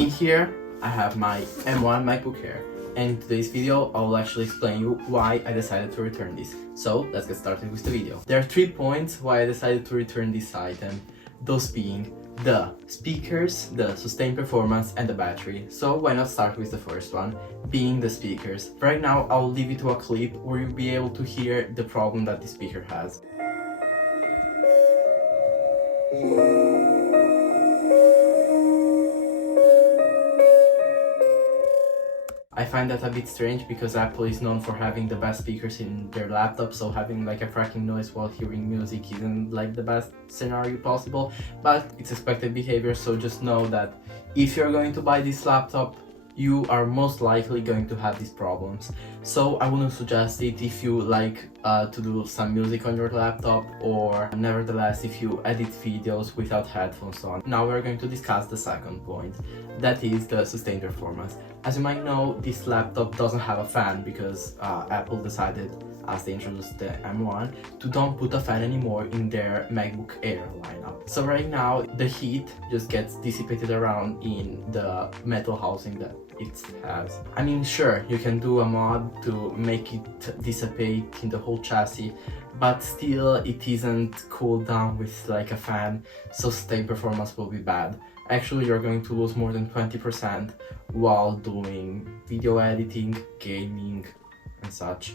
In here, I have my M1 MacBook Air, and in today's video, I will actually explain you why I decided to return this. So, let's get started with the video. There are 3 points why I decided to return this item, those being the speakers, the sustained performance, and the battery. So why not start with the first one, being the speakers. Right now, I'll leave you to a clip where you'll be able to hear the problem that the speaker has. I find that a bit strange because Apple is known for having the best speakers in their laptop, so having like a cracking noise while hearing music isn't like the best scenario possible, but it's expected behavior, so just know that if you're going to buy this laptop, you are most likely going to have these problems. So I wouldn't suggest it if you like to do some music on your laptop, or nevertheless if you edit videos without headphones on. Now we're going to discuss the second point, that is the sustained performance. As you might know, this laptop doesn't have a fan because Apple decided, as they introduced the M1, to don't put a fan anymore in their MacBook Air lineup. So right now the heat just gets dissipated around in the metal housing that it has. I mean, sure, you can do a mod to make it dissipate in the whole chassis, but still it isn't cooled down with like a fan, so sustained performance will be bad. Actually, you're going to lose more than 20% while doing video editing, gaming, and such.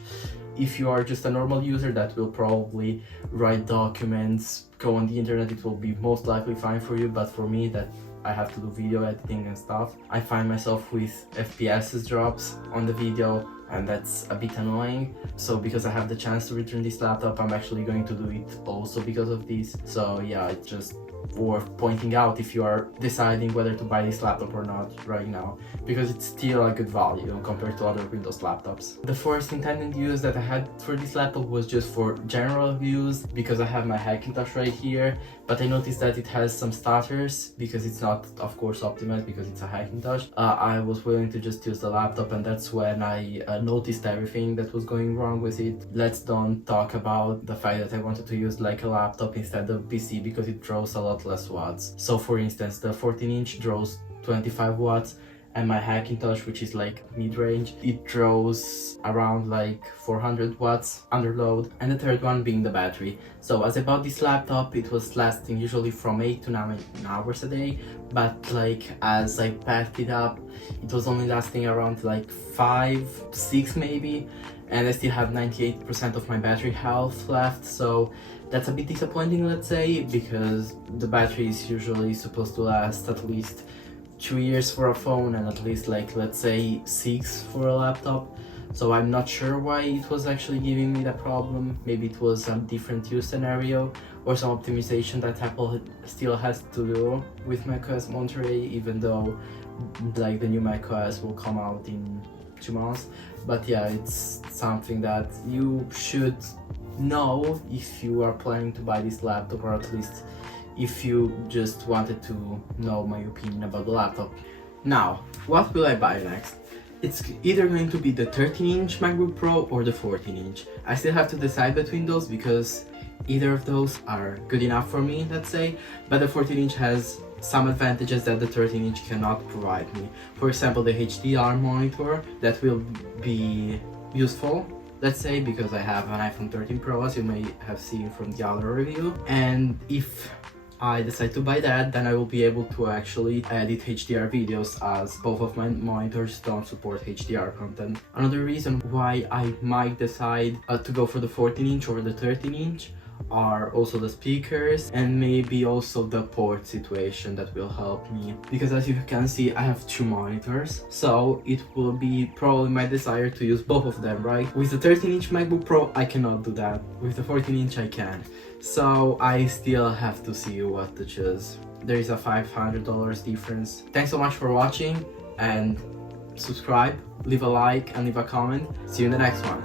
If you are just a normal user that will probably write documents, go on the internet, it will be most likely fine for you, but for me that I have to do video editing and stuff, I find myself with FPS drops on the video, and that's a bit annoying. So because I have the chance to return this laptop, I'm actually going to do it also because of this. So yeah, it's just worth pointing out if you are deciding whether to buy this laptop or not right now, because it's still a good value compared to other Windows laptops. The first intended use that I had for this laptop was just for general use, because I have my Hackintosh right here, but I noticed that it has some stutters because it's not, of course, optimized because it's a Hackintosh. I was willing to just use the laptop, and that's when I noticed everything that was going wrong with it. Let's don't talk about the fact that I wanted to use like a laptop instead of PC because it draws a lot less watts. So for instance, the 14-inch draws 25 watts, and my Hackintosh, which is like mid-range, it draws around like 400 watts under load. And the third one being the battery. So as I bought this laptop, it was lasting usually from 8 to 9 hours a day, but like as I packed it up, it was only lasting around like 5 to 6 maybe, and I still have 98% of my battery health left. So that's a bit disappointing, let's say, because the battery is usually supposed to last at least 2 years for a phone and at least like, let's say, 6 for a laptop. So I'm not sure why it was actually giving me that problem. Maybe it was a different use scenario or some optimization that Apple still has to do with macOS Monterey, even though like the new macOS will come out in 2 months. But yeah, it's something that you should know if you are planning to buy this laptop, or at least if you just wanted to know my opinion about the laptop. Now, what will I buy next? It's either going to be the 13-inch MacBook Pro or the 14-inch. I still have to decide between those because either of those are good enough for me, let's say, but the 14-inch has some advantages that the 13-inch cannot provide me. For example, the HDR monitor that will be useful, let's say, because I have an iPhone 13 Pro, as you may have seen from the other review, and if I decide to buy that, then I will be able to actually edit HDR videos, as both of my monitors don't support HDR content. Another reason why I might decide to go for the 14-inch or the 13-inch are also the speakers, and maybe also the port situation that will help me, because as you can see, I have 2 monitors, so it will be probably my desire to use both of them, right? With the 13-inch MacBook Pro, I cannot do that. With the 14-inch, I can. So I still have to see what to choose. There is a $500 difference. Thanks so much for watching, and subscribe, leave a like, and leave a comment. See you in the next one.